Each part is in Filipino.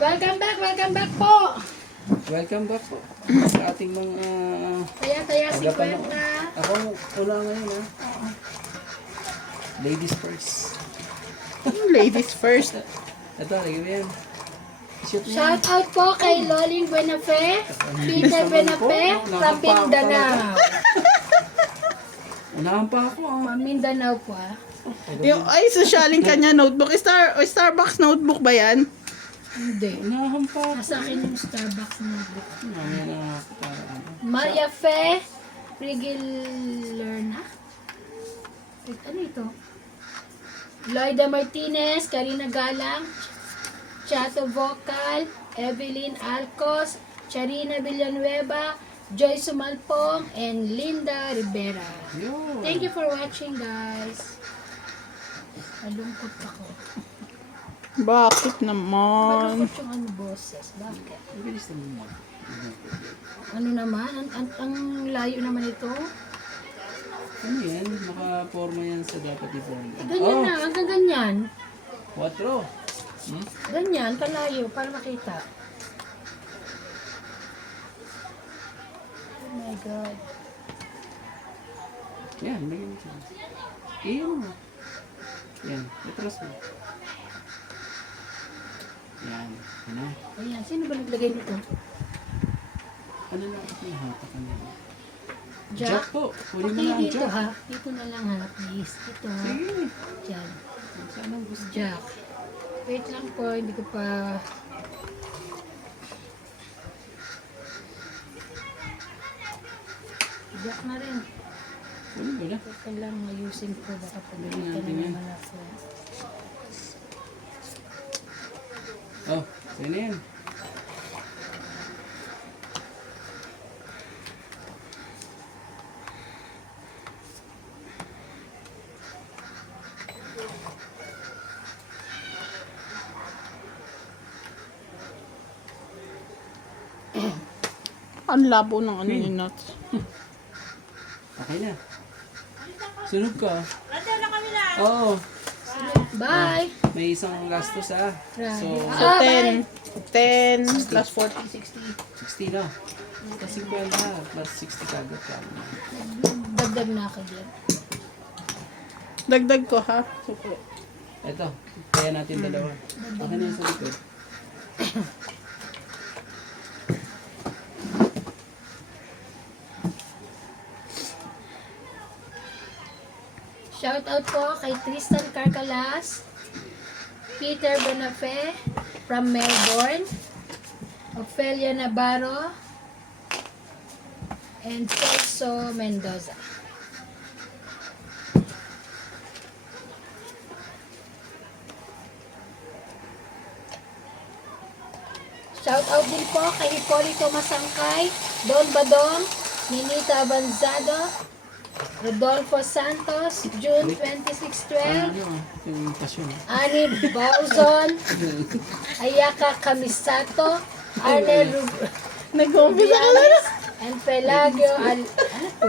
Welcome back po. Welcome back po sa ating mga Taya si tagapanood. Kwenta. Ako una ngayon ha. Ladies first. Ladies first. Ito, lagyan mo yan. Shoot mo yan. Shout out po kay Loling Buenafe, Peter Buenafe, from Mindanao. Unahan pa ako ah. Mindanao po ah. Yung, ay, sosyaling kanya notebook. Starbucks notebook ba yan? Hindi. Unahan pa ako. Nasa akin yung Starbucks notebook. Mamaya na ako para ano. Maria Fe, Frigilerna. Wait, ano ito? Loida Martinez, Karina Galang, Chato Vocal, Evelyn Alcos, Charina Villanueva, Joy Sumalpong, and Linda Rivera. Yun. Thank you for watching, guys. Malungkot ako. Bakit naman? Malungkot yung ano boses. Bakit? Ang bilis naman mo. Ano naman? Ang layo naman ito. Ano yan? Naka-forma yan sa dapat i-form. Ganyan na, hanggang ganyan. 4. Ganyan, kalayo, para makita. Oh my God. Yan, lagyan mo siya. Iyan mo. Yan, itras mo. Yan, ano? Ayan, sino ba naglagay nito? Ano na ako yung hatak kanina? Jack? Po. Kunin mo Okay, na ang dito Jack. ha. Dito na lang ha, please. Ito. Sige. Diyan. Saan ang gusto? Jack. Wait lang po, hindi ko pa... Jack na rin. Ano ba na? Teka lang, ayusin ko. Baka pagalitan na Tingnan. naman ako. Oh, sa'yo na yan. Ang labo ng ano ni nuts. Okay na. Sunod ka. Oo. Bye! May isang gastos ah. So, So, 10. 10 plus 40, 60. 60 na. Kasi 50 plus 60 kagad ka. Dagdag na ako dyan. Dagdag ko ha. Suko. Ito, kaya natin dalawa. Okay na yung sa likod. Shout out po kay Tristan Carcalas, Peter Bonafe from Melbourne, Ophelia Navarro, and Celso Mendoza. Shout out din po kay Hipolito Masangkay, Don Badong, Ninita Banzado, Rodolfo Santos, June 26, 12, Ano, yung pasyon. Ani Bauzon, Ayaka Kamisato, Arnel Nag-umpisa ka na. Rubiales, and Pelagio ano to?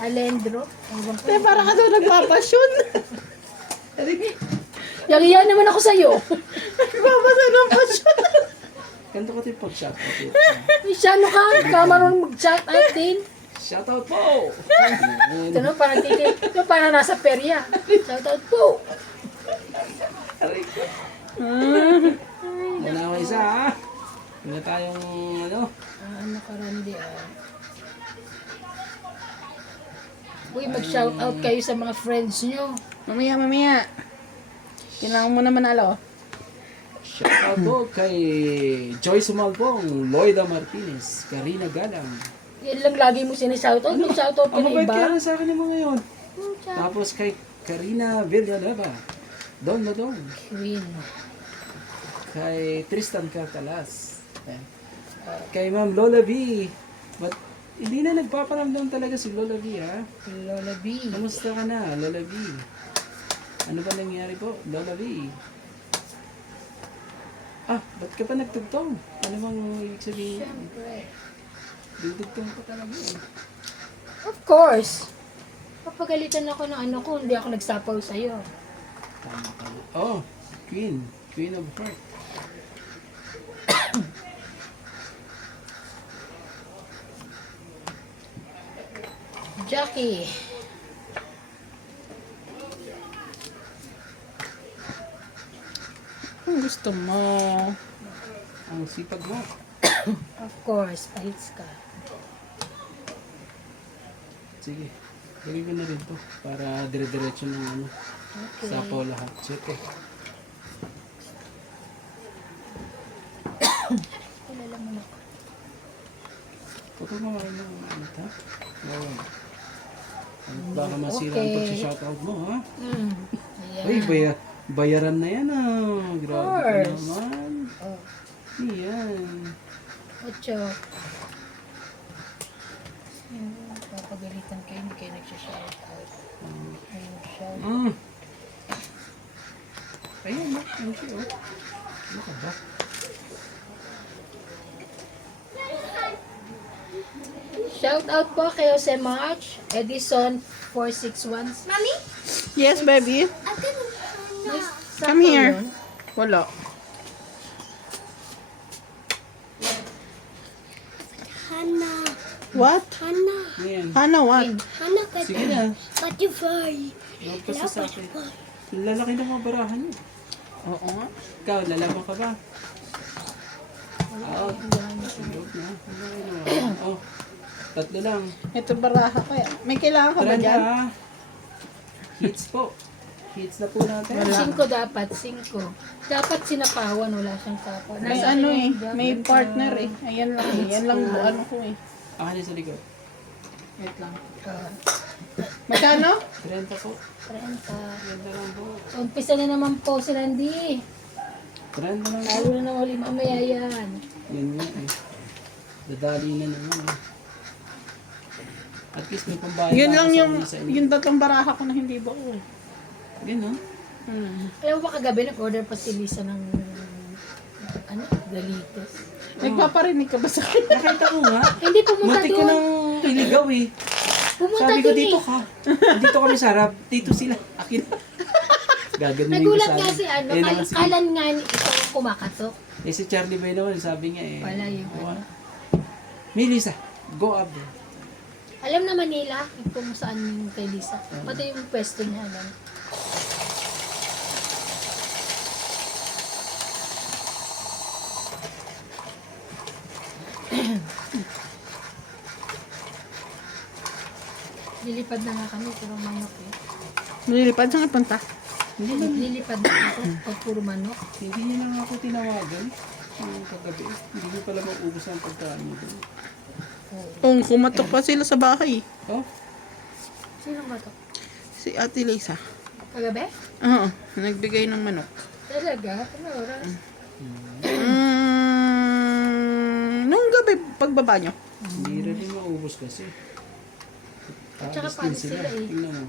Alendro. Ewan ko. Te, parang ka daw nagpapasyon. Yang naman ako sa'yo. Nagpapasyon ng pasyon. Ganito ko yung pag-shot. Masyado ka, kamarunong mag-chat out din. Shout out po! Ito no, parang titik. Ito parang nasa perya. Shout out po. Aray ko. Muna ako isa ha. Muna tayong ano. Ano ka Randy Uy, mag-shout out kayo sa mga friends nyo. Mamaya. Kailangan mo na manalo. Shout out po kay Joy Sumalpong, Loida Martinez, Karina Galang. Yan lang lagi mo sinishout out. Mag-shout out ka Ang na mabait iba. kaya sa akin yung mga yun. Oh, shout- Tapos kay Karina Villanueva, Don Dodong, Queen. kay Tristan Carcalas, kay Ma'am Lola V. But hindi na nagpaparamdam talaga si Lola V ha. Lola B. Kamusta ka na, Lola V? Ano ba nangyari po, Lola V? Ba't ka pa nagtugtong? Ano bang ibig sabihin? Siyempre. Dudugtong ko talaga eh. Of course. Papagalitan ako ng ano ko, hindi ako nagsapaw sa'yo. Tama ka. Oh, Queen. Queen of Heart. Jackie. Kung gusto mo. Ang sipag mo. Of course, pahits ka. Sige. Gawin ko na rin to para dire-diretso ng ano. Okay. Sapo lahat. Check. Kilala mo na. Huwag kang makain ng ano ta. Oo. Baka masira ang Okay. pag-shoutout mo, ha? Ayan. Uy, bayaran na yan, ah. Grabe ka course. naman. Oh, Yan. 8. Papagalitan kayo, hindi kayo nagsha-shout out. Ayun, shout. Ayun, no? Ano siya, oh? Ano ka ba? Shout out po kay Jose March, Edison 461. Mami? Yes, baby. Come here. Wala. Hannah. What? Hannah. Ayan. Hana, what? Hannah got Sige na. butterfly. Magpasa sa akin. Lalaki ng mga barahan niyo. Oo nga. Ikaw, lalaban ka ba? Out. Joke na. Oh. Tatlo lang. Ito baraha kaya. May kailangan ka ba Tara dyan? na. Hits po. Hits na po natin. 5 dapat, 5. Dapat sinapawan, wala siyang sapaw. May Nasa ano yung eh. May partner eh. Ayan lang. Yan lang ano ko eh. Akin sa likod. Wait lang. Ah, Magkano? 30 po. 30. 30 lang po. Umpisa na naman po si Randy. 30 lang po. Lalo na naman ulit mamaya yan. Yan nga eh. Dadali na naman eh. At least may pambayad Yun na lang ako sa yung, una sa inyo. yung tatlong baraha ko na hindi ba oh. Ganun. Alam mo ba kagabi nag-order pa si Lisa ng ano? Galitos. Nagpaparinig ka ba sa akin? Nakita ko nga. Hindi pumunta Muntik ko doon. nang iligaw eh. Pumunta Sabi ko doon dito eh. ka. Dito kami sa harap. Dito sila. Akin. Gaganunin ko Nagulat sa nga akin. si ano, Eh, naman si- kalan nga ni ito kumakatok. Eh si Charlie Bay naman, sabi niya eh. Wala yung "Wa- ano. Melissa, go up there. Alam naman nila kung saan yung kay Lisa. Pati yung pwesto niya alam. Lilipad na nga kami, puro manok eh. Nililipad saan ka punta? Lilipad na ako pag puro manok. Hindi niya lang ako tinawagan. Yung kagabi. Hindi niya pala mag-ubos ang pagkaan mo doon. Kung kumatok pa sila sa bahay. Oh, Sino ba to? Si Ate Lisa. Kagabi? Oo, nagbigay ng manok. Talaga? Ano oras? Nung gabi, pagbaba nyo. hindi rin maubos kasi. Tsaka Paabos din paano sila eh. Tingnan mo.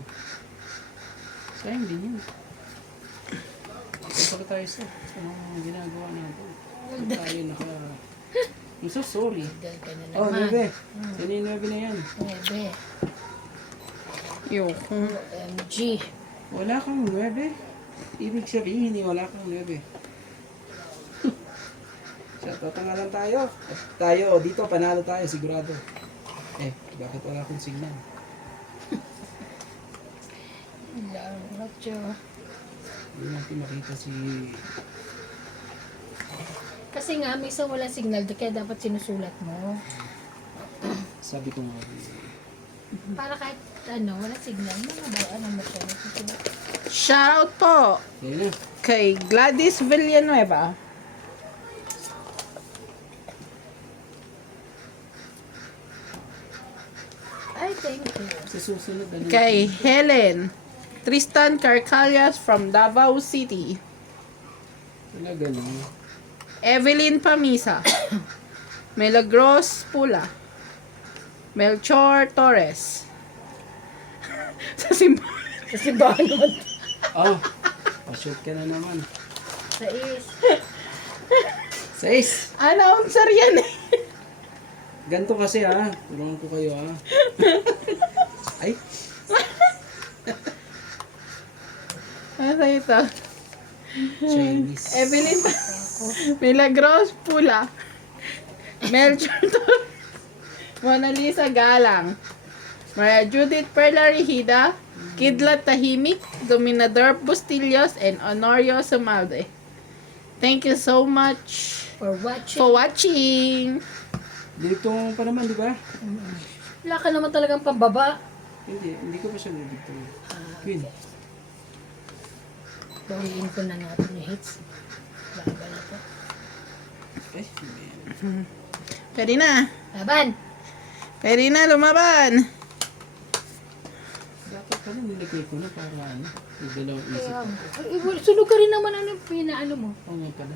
Sayang din yun. Kapag tayo sa ginagawa natin. Kapag tayo naka... I'm so sorry. Dahil ka na Oh, naman. 9. Yan yung 9 na yan. Bebe. Yoko. OMG. Wala kang 9. Ibig sabihin, hindi wala kang 9. Shoutout nga lang tayo. Tayo, dito, panalo tayo, sigurado. Eh, bakit wala akong signal? Racho. Hindi natin makita si... Kasi nga, minsan wala signal, kaya dapat sinusulat mo. Sabi ko nga. Para kahit ano, wala signal, mga ba, ano mo siya, nasusulat. Shoutout po Kaya na. kay Gladys Villanueva. Ay, thank you. Sa susunod, ano? Kay Helen Tristan Carcalias from Davao City. Talaga no. Evelyn Pamisa. Milagros Pula. Melchor Torres. Sa simbahan. Sa simbahan naman. Oh, pa-shoot ka na naman. Sa is. 6. Announcer yan eh. Ganto kasi ha. Tulungan ko kayo ha. Ay, Ano ito? Chinese. Evelyn Milagros Pula. Melchor Torres. Mona Lisa Galang. Maria Judith Perla Regida, Kidlat Tahimik, Dominador Bustillos, and Honorio Sumalde. Thank you so much For watching. for watching. Dinigtong pa naman, di ba? Wala ka naman talagang pambaba. Hindi ko pa siya dinigtong. Queen. Bawiin ko na natin yung hits. Laban na to. Eh, man. Pwede na. Laban! Pwede na, lumaban. Dapat pala nilagay ko na para ano. Yung dalawang isip. Sunog ka rin naman ano pinaano mo. Oo nga pala.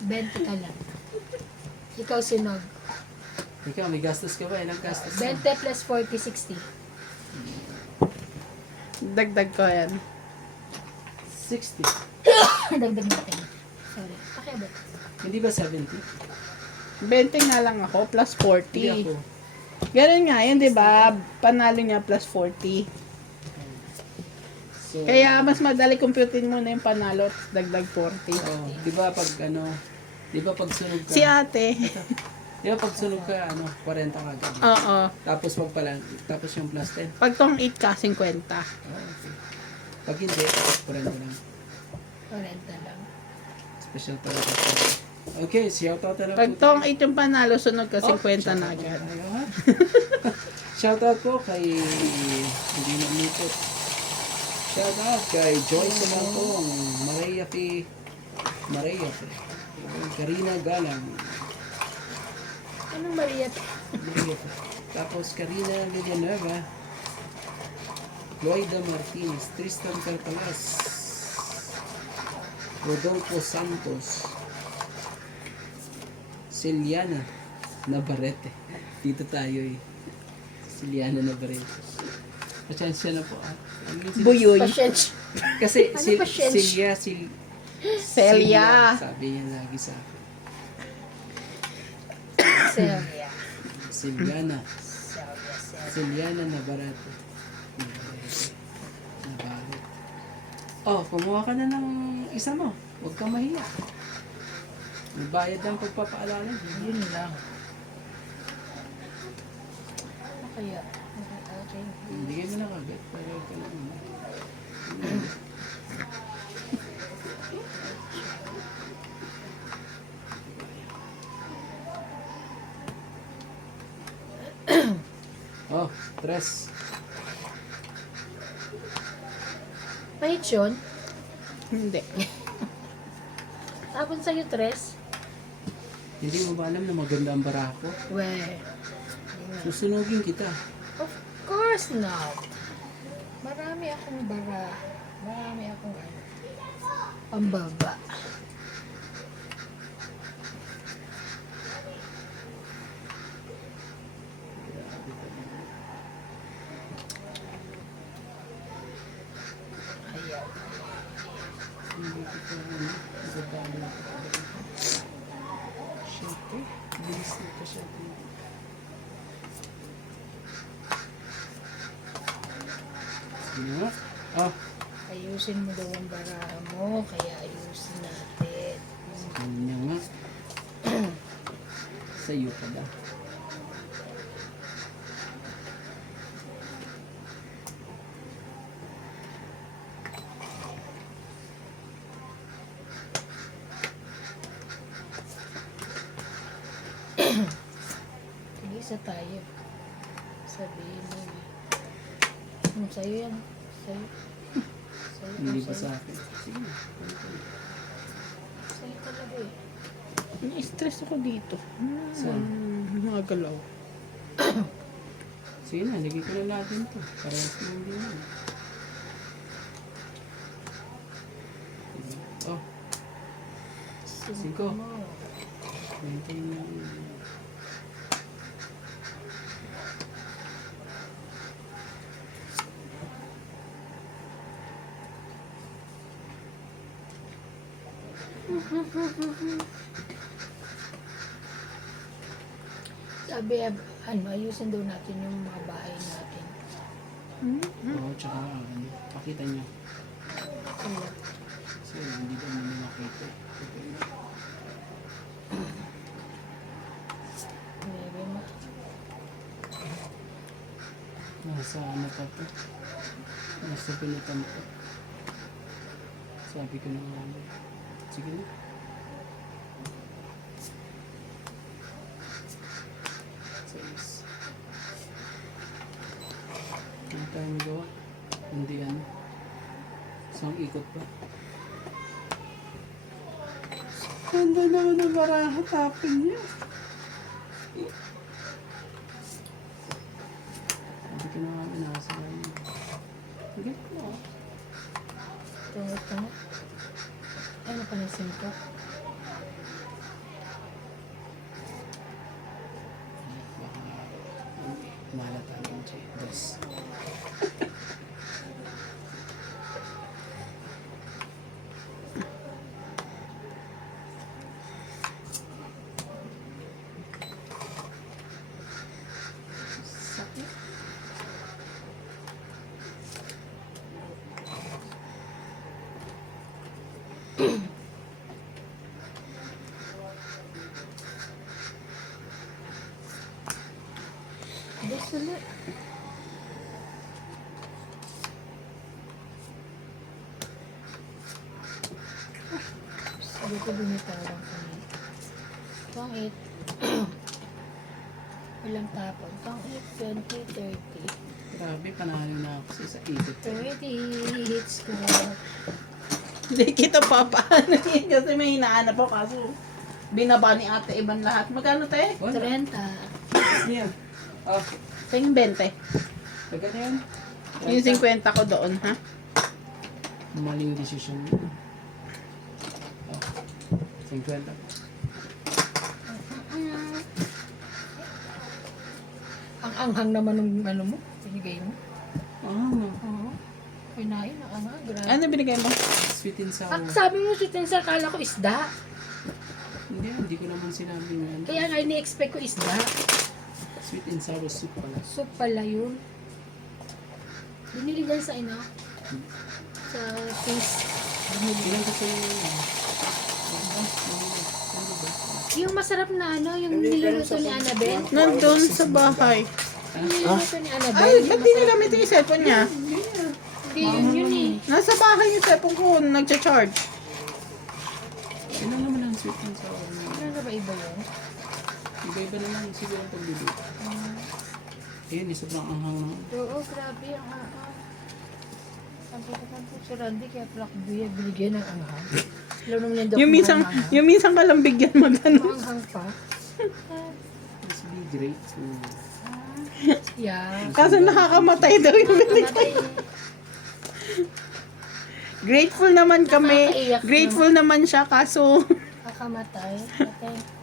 20 ka lang. Ikaw sinog. Ikaw, may gastos ka ba? Ilang gastos ka? 20 plus 40, 60. Dagdag ko yan. 60. Dagdag natin. Sorry. Pakiabot. Hindi ba 70? 20 nga lang ako, plus Hindi 40. ako. Ganun nga yun, di ba? Panalo niya plus 40. So, Kaya mas madali computein mo na yung panalo at dagdag 40. oh, di ba pag ano, di ba pag sunog ka? Si ate. Di ba pag sunog ka, ano, 40 ka agad. Oo. Tapos tapos yung plus 10. Pag tong 8 ka, 50. Ah, okay. Pag hindi, 40 lang. 40 lang. Special pala ito. Okay, shoutout na lang Pag po. tong 8 yung panalo, sunog ka, 50 shoutout na agad. tayo, ha? Shoutout po kay hindi na umipot. Shoutout kay Joyce Maltong, Maria P. Karina Galang, Anong Maria? Maria P. Tapos Karina Villanueva, Loida Martinez, Tristan Cartalas, Rodolfo Santos, Celiana Navarrete. Dito tayo eh. Celiana Navarrete. Pasensya na po ah. Ano yung Buyoy. Pasyensya. Kasi Ano ba, Shench? Celia. sabi niya lagi sa akin. Celia. Celiana. Celia. Celiana Navarrete. Navarrete. Oh, kumuha ka na ng isa mo. Huwag kang mahiya. May bayad ang pagpapaalala. Yun lang. Ano kaya? Okay. Bigay mo na kagad. Para ka na. Oh, tres. Mahit yun. Hindi. Tapon sa'yo, Tres. Hindi mo ba alam na maganda ang barako? We. Susunugin kita. Of course not. Marami akong bara. Marami akong ano. Pambaba. Ayaw. Hindi kita maganda. Siyempre, bilis na pa siya. Sige nga. Oh, Ayusin mo daw ang bara mo, kaya ayusin natin. kanya nga. Sa'yo pala. Isa tayo. Sabihin mo. Sa'yo yan. Sa'yo. Sa'yo. Hindi ba sa'yo. sa akin? Sige. Sa'yo talaga eh. Na-stress ako dito. Saan? Mga galaw. Sige na, lagay ko na natin to. Parehas na hindi na. Oh, Cinco. mo. maintain na. Sabi, ano, ayusin daw natin yung mga bahay natin. Oo, tsaka pakita niyo. Kaya, Kasi hindi ba naman makita. maybe Nasa ano pa to? Nasa pinutan ko. Sabi ko na nga. Sige na. Size. Ano tayo magawa? Hindi ano. Isang ikot pa. Ganda naman ang baraha. Tapin niya. Sabi ko na nga inasa lang. Sige na. Ito. Ano pa na simple? Malata ng dress. This ulit. Sabi ko binitawan ko na. Pang 8. Walang tapon. Pang 8, 20, 30. Grabe, panalo na ako sa ikot. 30 hits ko. Hindi kita papaano yun kasi may hinahanap ako kaso binaba ni Ate Iban lahat. Magkano te? 30. Niya. Oh, Tingin 20. taga na yan. Yung 50 ko doon, ha? Maling desisyon mo. Oh, 50. Ang anghang naman ng ano mo, binigay mo. Ah, Oo. Kinain ang anghang. Grabe. Ano binigay mo? sweet and sour. Sabi mo sweet and sour, kala ko isda. Hindi ko naman sinabi nga. Ano. Kaya nga ini-expect ko isda. Sweet and sour soup pala. Soup pala yun. Binili yan sa ina. Sa face. Binili. Ilan kasi yung... Yung masarap na ano, yung niluluto ni Annabelle. Nandun sa bahay. Yung niluluto ni Annabelle. Ay, ba't di nilamit yung cellphone niya? Hindi yun eh. Nasa bahay yung cellphone ko, nagcha-charge. Ilan naman ang sweet and sour niya? Ano na ba iba yun? Iba-iba naman siguro ang pagbili. Ayun, sobrang anghang na. Oo, grabe ang anghang. Ang pagkakang po si Randy, kaya pala ko binigyan ng anghang. Alam naman yung Yung minsan ka lang bigyan magano. Maanghang pa. Must be grateful. Yeah. Kaso nakakamatay daw yung binigay. Grateful naman kami. Nakakaiyak Grateful naman siya kaso Kakamatay. Patay.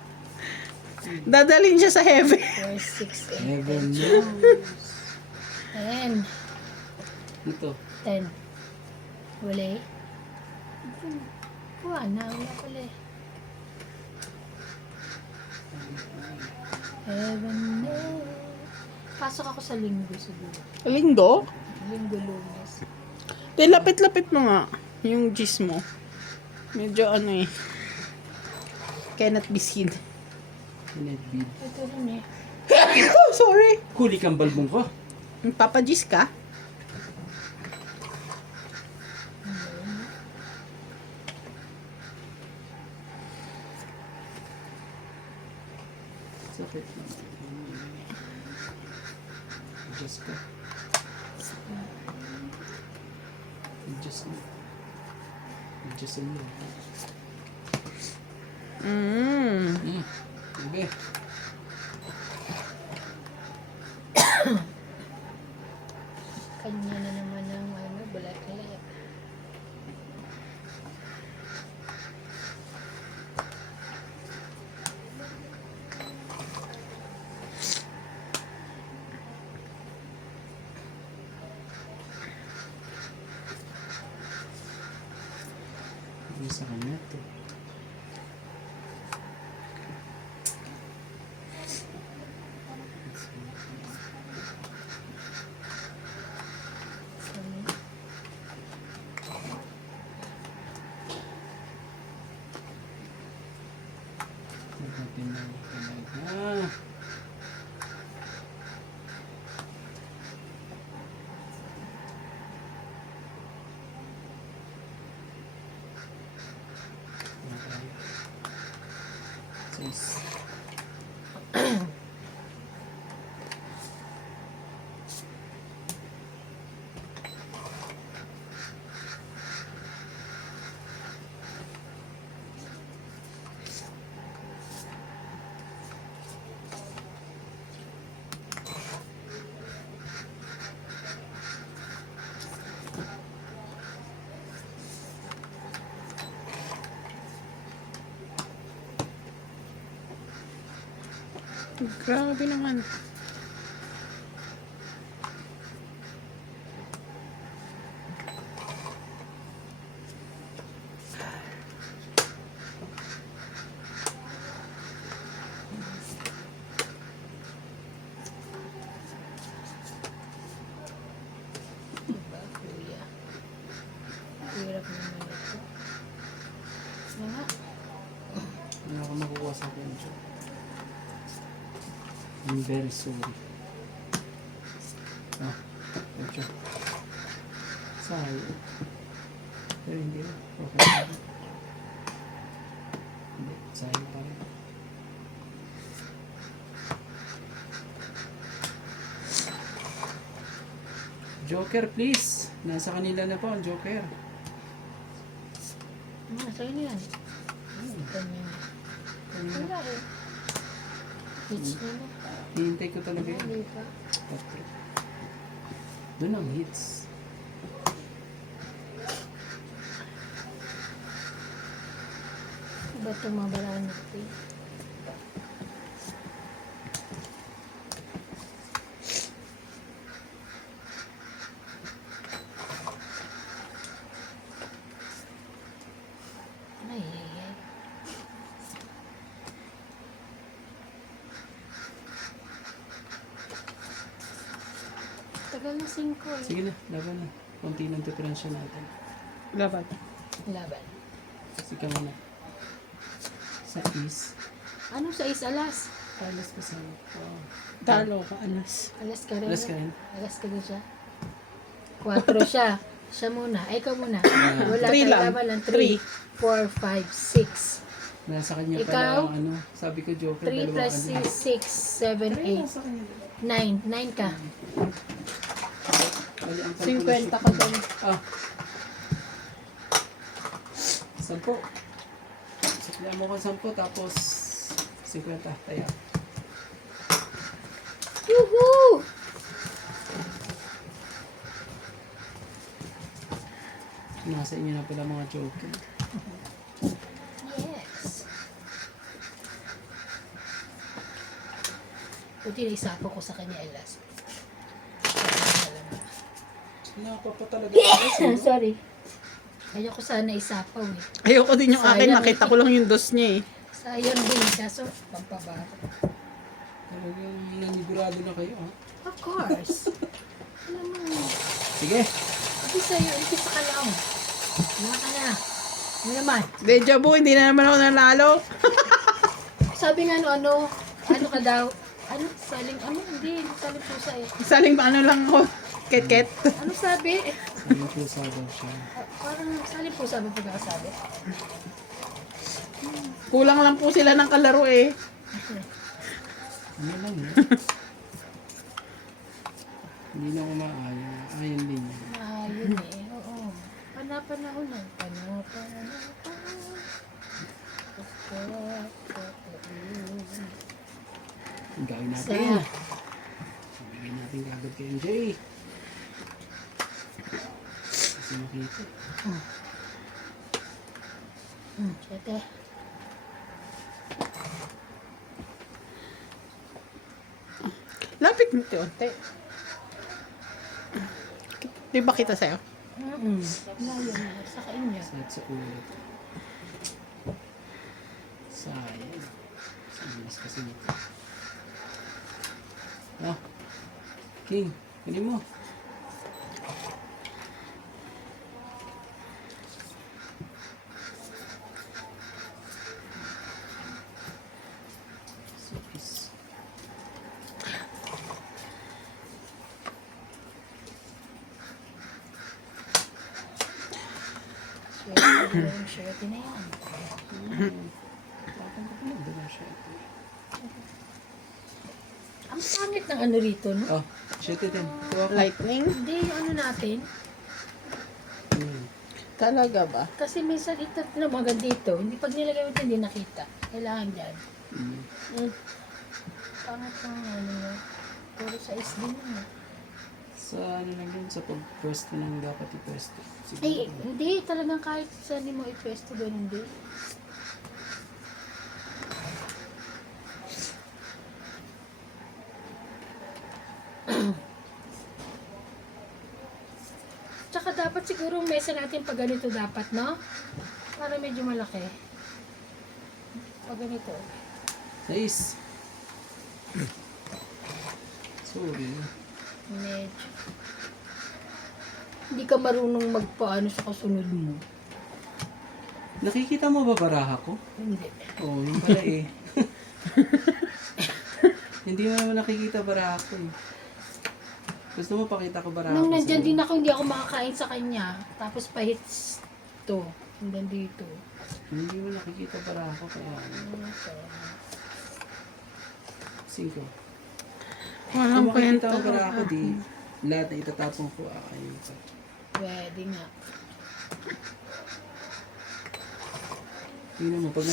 dadalhin siya sa heaven. 4, 6, 8, Never knows. 10. Ito. 10. Wala eh. Wala pala eh. Heaven knows. Pasok ako sa linggo siguro. Linggo? Linggo, Lunes. Lapit-lapit mo nga yung gis mo. Medyo ano eh. Cannot be seen. Pinag-bid. Ito rin eh. Oh, sorry. Huli kang balbong ko. Papagis ka? Sakit na. Adjust ka. Adjust mo. Adjust mo. Okay. Kanya na naman ang ano, bulat-bulat. Hindi sa kanya to. Sais. Grabe naman. Diba, kuya? Hirap naman ito. Nga. Ano ako makukuha sa akin, Joe? I'm very sorry. Ah, medyo. Sayang. Pero hindi. Okay pa rin. Hindi, sayang pa rin. Joker, please. Nasa kanila na po ang Joker. Sa'yo na yan. Ganyan. Wala eh. Hits na na. Hihintay ko talaga yun. Hindi pa. Tatlo. Doon ang hits. Iba itong mga balaan natin. Ay, ay, ay. Tagal na 5 eh. Sige na, laban na. Konti ng diferensya natin. Laban. Laban. Sige ka na. Sa is. Ano sa alas? Alas ka sa... Oh. Talo ka, alas. Alas ka rin. Alas ka rin. Alas ka rin siya. 4 siya. Siya muna. Ay, ikaw muna. Wala Three tayo lang. laban lang. Three. 3, 4, 5, 6. Nasa kanya Ikaw? pala ang ano. Sabi ko Joker, 3 dalawa plus ano. 6, 7, 8, 9. 9 ka. Mali ang 50 calculation. ka doon. Ah. 10. Sakyan mo ka 10 tapos 50. Taya. Woohoo! Nasa inyo na pala mga Joker. Yes. Buti na isapo ko sa kanya alas. Napapa talaga alas. Sorry. Ayoko sana isapaw eh. Ayoko din yung akin. Sayang. Nakita ko lang yung dos niya eh. Sayang din. Kaso, pampabaro. Talagang nanigurado na kayo. Ha? Of course. Alam mo. Sige. Hindi sa'yo. Hindi sa kalaw. Wala ka na. Ano naman? Deja vu, hindi na naman ako nanalo. Sabi nga ano ka daw? Ano? Saling, hindi. Saling pusa eh. Saling pa ano lang ako. Ket-ket. Ano sabi? Ano po sa daw siya? Parang saling pusa ba pagkakasabi? Kulang lang po sila ng kalaro eh. Ano lang eh. Hindi na ako maayon. Ayon din yun. Ayun eh. Oo. Panahon ng Ang gawin natin. Saya. Bigyan natin kagad kay MJ. Kasi makita. Siyete. Lapit mo unti. Di ba kita sa'yo? Layo na. Sa kanya. Side sa ulo. Sayang. Sayang kasi nito. Ah. King, kunin mo. Six. Swerte na yan. Tapon ko pala. Doon na siya. Ang pangit ng ano rito, no? Oh, shit it din. Ito ako. Lightning? Hindi, yung ano natin. Talaga ba? Kasi minsan ito na mga dito. Hindi pag nilagay mo ito, hindi nakita. Kailangan dyan. Mm. Pangit ng ano mo. Puro sa SD mo. Sa ano lang yun, sa pag-pwesto ng dapat i-pwesto. Ay, hindi. Talagang kahit saan mo i-pesto doon, hindi. Tsaka dapat siguro ang mesa natin pag ganito dapat, no? Para medyo malaki. Pag ganito. Nice. Sorry. Medyo. Hindi ka marunong magpaano sa kasunod mo. Nakikita mo ba baraha ko? Hindi. Oo, yun pala eh. Hindi mo naman nakikita baraha ko eh. Gusto mo pakita ko baraha Nung ko nandyan sa'yo? din ako, hindi ako makakain sa kanya. Tapos pahits to. Hanggang dito. Hindi mo nakikita baraha ko kaya Cinco. Kung Walang makikita kwenta. ko baraha ko di, lahat na itatapon ko akayin ko. Pwede nga. Tingnan mo, pag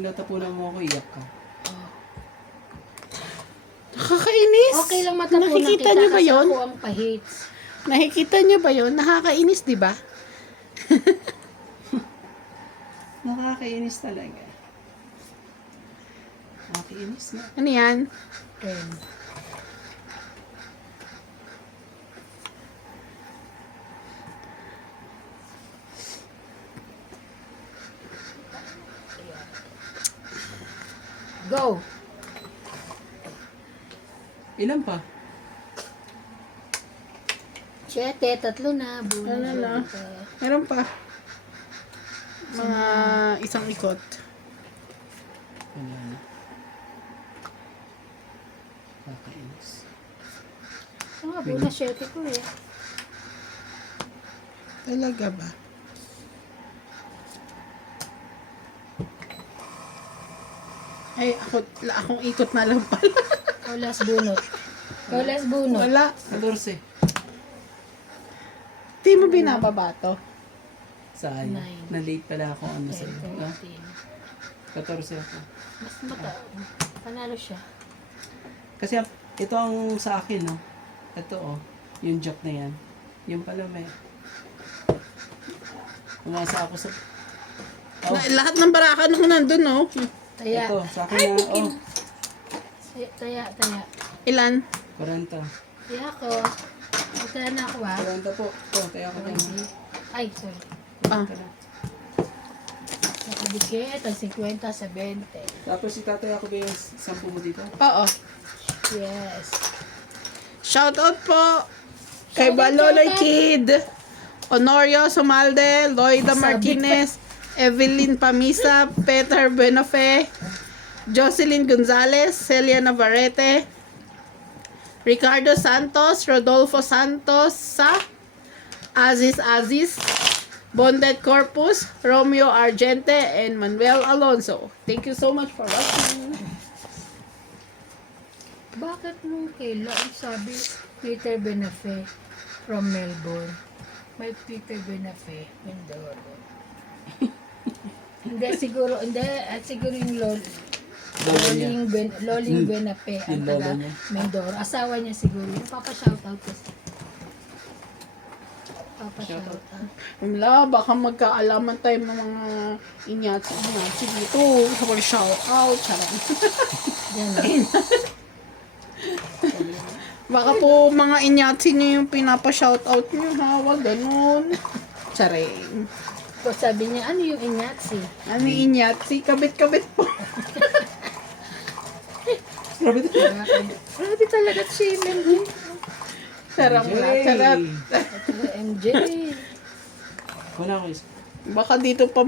natapunan mo ako, iyak ka. Nakakainis. Okay lang matapunan Nakikita kita niyo ba kasi yun? ako ang pahits. Nakikita niyo ba yun? Nakakainis, di ba? Nakakainis talaga. Nakakainis na. Ano yan? Ten. Go! Ilan pa? 7, 3 na. Bulan Ano na? Meron pa. Mga isang ikot. Wala na. Nakakainis. Nga, bulan 7 ko eh. Talaga ba? Ay, akong ikot na lang pala. Kaulas bunot. Kaulas bunot. Wala. 14. Di mo binababa to. Sayang. Nine. Na-late pala ako ano 10, sa'yo. No? 13. 14 ako. Mas mata. Panalo siya. Kasi ito ang sa akin, no? Ito, oh. Yung joke na yan. Yung pala may... Umasa ako sa... Oh, Lahat ng baraka nung nandun, no? Taya. ito, sa akin na, oh. Taya. Ilan? 40. Taya ko. Magtaya na ako ah. 40 po. Ito, tayo ako tayo. Ay, sorry. Ah. Nakadikit, ang 50 sa 20. Tapos itataya ko ba yung 10 mo dito? Oo. Yes. Shoutout po kay Shoutout, Baloloy shoutout. Kid, Honorio Somalde, Loida Sabi Martinez, Evelyn Pamisa, Peter Benafe, Jocelyn Gonzalez, Celia Navarrete, Ricardo Santos, Rodolfo Santos, Aziz, Bonded Corpus, Romeo Argente, and Manuel Alonso. Thank you so much for watching. Bakit nung kailan sabi Peter Benafe from Melbourne? May Peter Benafe, Mindoro. Hindi, siguro yung Lolo niya. Loling Benafe, ang Yung lolo taga niya. Mindoro. Asawa niya siguro. Yung papa-shoutout kasi. Papa-shoutout. Wala, baka magkaalaman tayo ng mga inyatsi dito. Sabag shout out, charot. Yan lang. Baka po mga inyatsi nyo yung pinapa-shoutout nyo, ha? Wag ganun. Charing. So sabi niya, ano yung inyatsi? Ano yung inyatsi? Kabit-kabit po. Grabe ito. Grabe talaga si MJ. Sarap na, sarap. MJ. Wala ko isa. Baka dito pa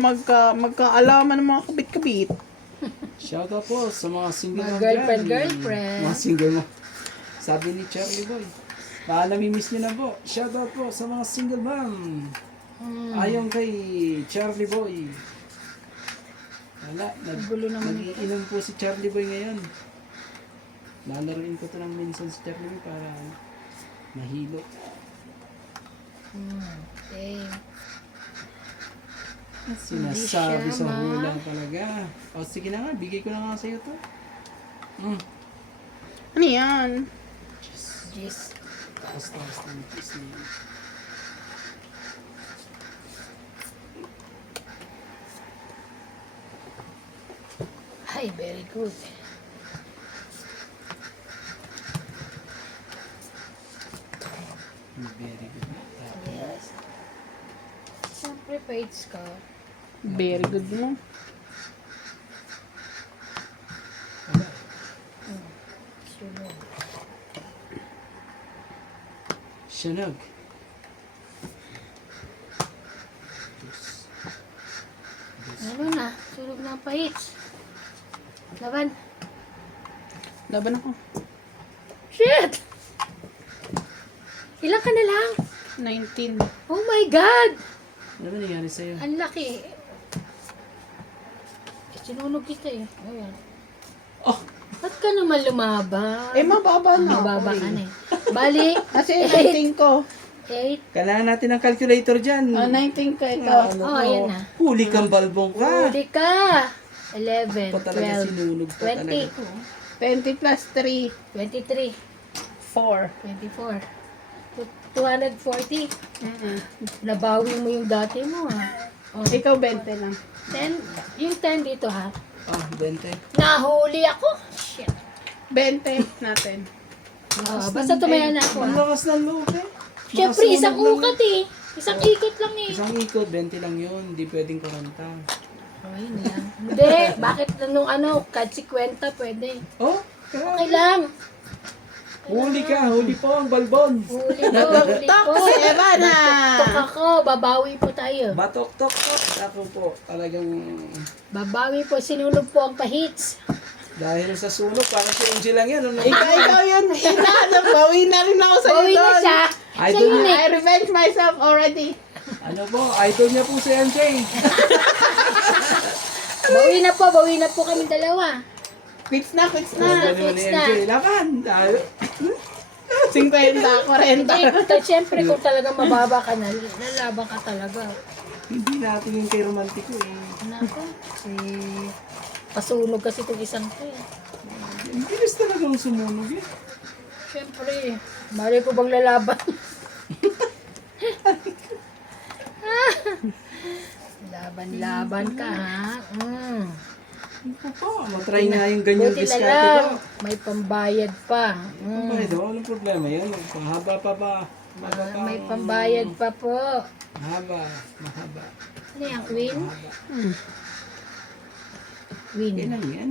magkaalaman ng mga kabit-kabit. Shoutout po sa mga single Mga mom girlfriend, dyan. girlfriend. Mga single mom. Sabi ni Charlie Boy. Baka namimiss nyo na po. Shoutout po sa mga single mom. Ayon kay Charlie Boy. Wala, Gulo naman ito. nag-iinom po si Charlie Boy ngayon. Lalaruin ko to ng minsan si Charlie Boy para mahilo. Okay. Sinasabi siya sa ma- hula talaga. O sige na nga, bigay ko na nga sa'yo to. Ano yan? Yes. Basta ng cheese na yan. Ay, very good. Very good. Yes. Siyempre, page ka. Very good mo. Sunog. Sunog. Ano na? Sunog ng page. Laban. Laban ako. Shit! Ilan ka na lang? 19. Oh my God! Ano ba nangyari sa'yo? Ang laki. Sinunog kita eh. Ayan. Oh! Ba't ka naman lumaban? Eh, mababa na. Mababa ka na eh. Bali, Kasi 19 ko. 8. Kailangan natin ng calculator dyan. 19 ko ito. Oh, ayan na. Huli kang balbong ka. Huli ka. 11, Pa talaga 12, sinunog pa 20, talaga. 20 plus 3. 23, 4. 24, 240. Nabawi mo yung dati mo ha. Oh, Ikaw 20 lang. 10, yung 10 dito ha. Ah, 20. Nahuli ako. Shit. 20 natin. Basta tumaya na ako Ang ha. lakas ng loob eh. Siyempre, Makasunog isang lang ukat eh. Isang ikot lang eh. Isang ikot, 20 lang yun. Hindi pwedeng 40. Oh, yun lang. Hindi, bakit nung ano, kahit 50 pwede. Oh, Okay lang. huli ka. Huli po ang balbon. Huli ko. Tok si Evana. Tok ako, babawi po tayo. Batok, tok, tok. Ako po, talagang Babawi po, sinunog po ang pahits. dahil sa sunog, parang si Angel lang yan. Ano? Ikaw yun. Bawi na rin ako sa'yo Bawi na doon. siya. Idol Sa'yo niya. eh. I revenge myself already. Ano po, idol niya po si Angel. Bawi na po kami dalawa. Quits na, quits Oh, na. ganun ni fix na. Angel. Laban. 50, 40. Hindi, siyempre kung talagang mababa ka na, lalaban ka talaga. Hindi natin yung kay romantiko eh. Nako, pasunog kasi itong isang to eh. Ang bilis talagang sumunog eh. Siyempre, mali ko bang lalaban? Laban ka ha. Ano po, matry nga yung ganyang Buti na diskarte lang, ko. may pambayad pa. Ano daw? Anong problema yan? Mahaba pa ba? Mahaba pa. May pambayad pa po. Mahaba. Mahaba. Ano yan, Queen? Mahaba. Queen. Kailan yan?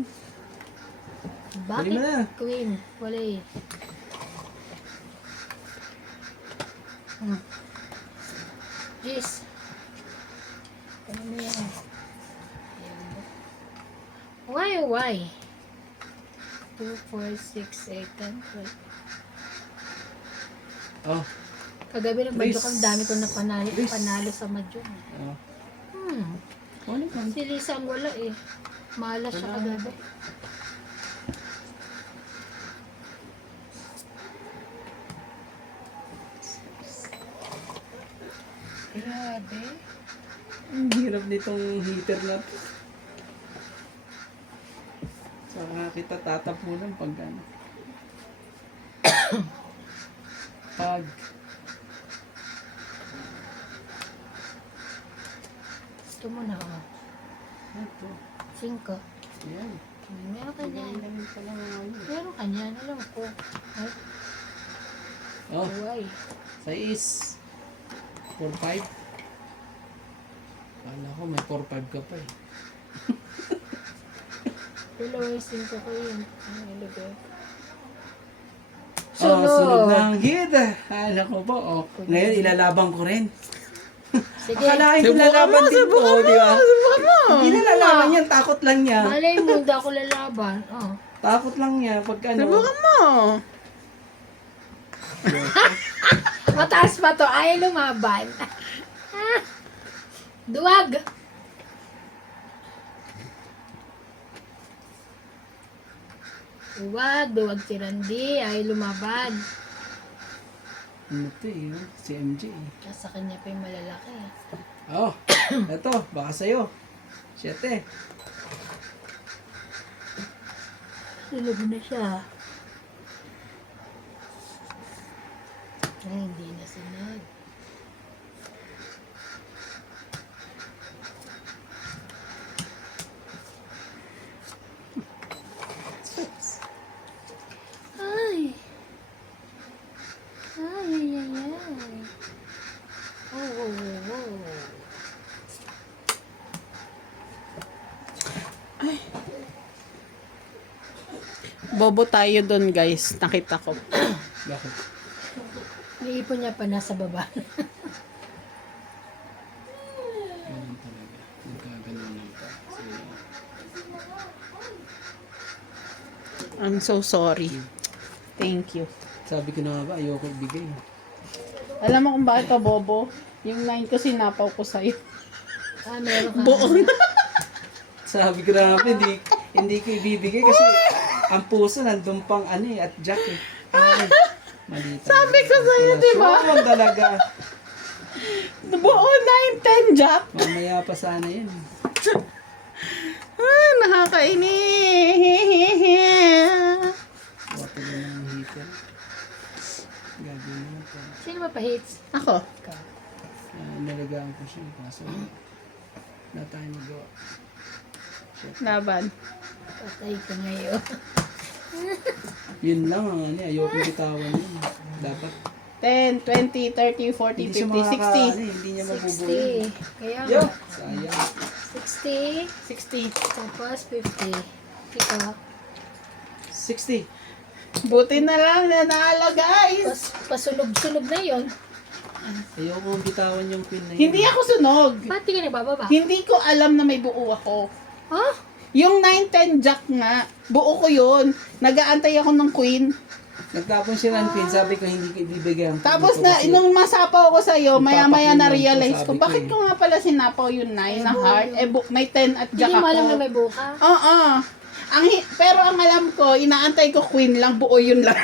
Bakit Huli mo na. Queen? Wala eh. Jeez. Ano mo yan? Why? 2, 4, 6, 8, 10, 12. Oh. Kagabi nag-madyo Please. kang dami ko na panalo, Please. panalo sa madyo. Oh. Ano si Lisa ang wala eh. Malas siya kagabi. Grabe. Ang hirap nitong heater na to. Saka kita tatapunan pag ano. Pag Gusto mo na oh. ito. 5. Yan. Meron ka niyan. Ganun pala mga ano. Meron ka niyan. Alam ko. Ay, Oh, why? 6. 4-5. Kala ko may 4-5 ka pa eh. Dalawa yung 5 ko yun. Ang ilagay. Sunog ng hit. Hala ko po. Oh. Ngayon ilalaban ko rin. Sige. Akalain ko lalaban din ko, di ba? Subukan mo. Hindi na lalaban yan, takot lang niya. Malay mo, hindi ako lalaban. Oh. Takot lang niya pag ano. Subukan mo. Mataas pa to. Ayaw lumaban. Duwag. Duwag si Randy, ay lumabad. Ano to eh, oh? Si MJ eh. Nasa kanya pa yung malalaki. Oh, eto, baka sa'yo. 7. Sunog na siya. Ay, hindi na sunod. Ay. Ay, ay, ay, ay. Oh, oh, oh, oh. Bobo tayo doon, guys. Nakita ko. Bakit? Iipon niya pa nasa baba. Ganun talaga. Nagkaganon lang ka. I'm so sorry. Thank you. Sabi ko na nga ba, ayoko ibigay. Alam mo kung bakit ka bobo? Yung 9 ko sinapaw ko sa'yo. Ah, meron ka. Buo na. Sabi ko na nga ba, hindi ko ibibigay kasi ang puso nandun pang ano eh, at jack eh. Ay, mali talaga. Sabi ko sa'yo, di ba? Sure talaga. Buo 9, 10, Jack. Mamaya pa sana yun. Ah, nakakainis. Water na ng heater. Gagawin naman ito. Sino ba pa-hits? Ako. Ikaw. Nalagaan ko siya. Kaso na tayo magawa. Laban. Patay ka ngayon. Yun lang ang ano, ayoko bitawan yun. Dapat. 10, 20, 30, 40, Hindi siya 50, 60. hindi niya mabubuhay. 60. Kaya Yo! nga. Sayang. 60. 60. Tapos 50. Ikaw. 60. Buti na lang nanalo, guys. Pasunog-sunog na yon. Ayoko bitawan yung pin na yun. Hindi ako sunog. Ba't di ka nagbababa? Hindi ko alam na may buo ako. Huh? Yung 9, 10 jack nga, buo ko yun. Nag-aantay ako ng queen. Nagtapon siya ng pin, sabi ko hindi ko ibibigay ang pin Tapos ko na, kasi nung masapaw ko sa'yo, maya-maya Nagpapaqueen na-realize lang ko, po, sabi bakit ko ko nga pala sinapaw yung 9 na heart? Eh, may 10 at jack Hindi mo alam na ako. may buka? Oo. Pero ang alam ko, inaantay ko queen lang, buo yun lang.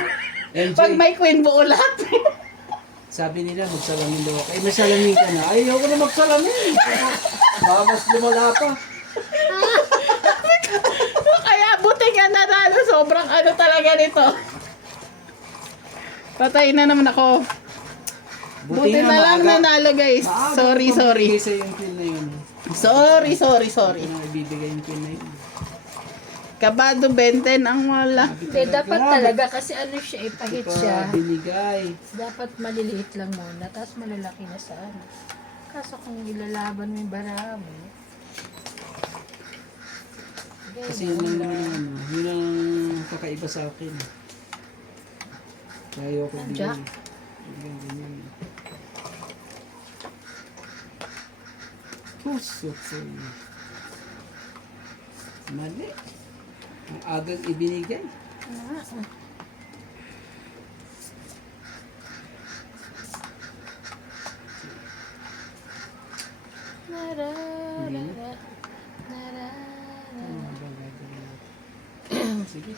MJ, Pag may queen, buo lahat. sabi nila magsalamin daw ako. Eh, may salamin ka na. Ay, ayoko na magsalamin. Baka mas lumala pa. Kaya buti nga nanalo, sobrang ano talaga nito. Patay na naman ako. Buti na lang nanalo, guys. Maaga Sorry, ko sorry. bibigay sa'yo yung pin na yun. Sorry. Hindi na ibibigay yung pin na yun. Kabado Benten ang wala. Hindi, dapat talaga kasi ano siya, ipahit siya. Binigay. Dapat maliliit lang muna, tapos malalaki na sa ano. Kaso kung ilalaban mo yung bara mo, Kasi yun lang naman yung ano. Yun ang kakaiba sa akin. Kaya ayoko Ang bigay. jack? Ganyan. Puso ko. Mali. Ang agang ibinigay. Sige.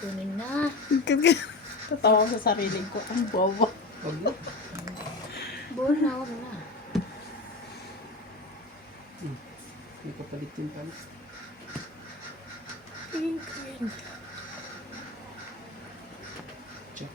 kunin na. Tatawa ko sa sarili ko. Ang bobo. Wag na. Bull na, huwag na. May kapalit yung pala. Check.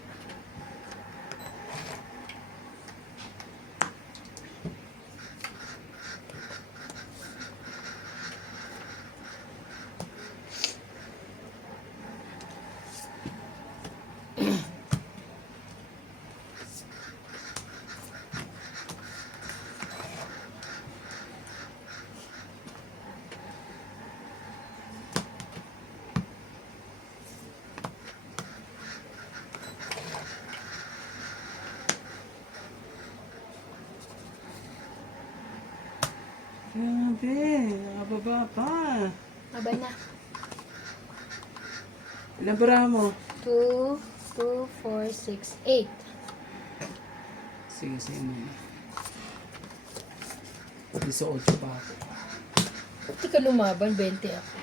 Grabe, nakababa pa. Abay na. Ilan bara mo? 2, 2, 4, 6, 8. Sige, sige muna. 18 pa ako. Hindi ka lumaban, 20 ako.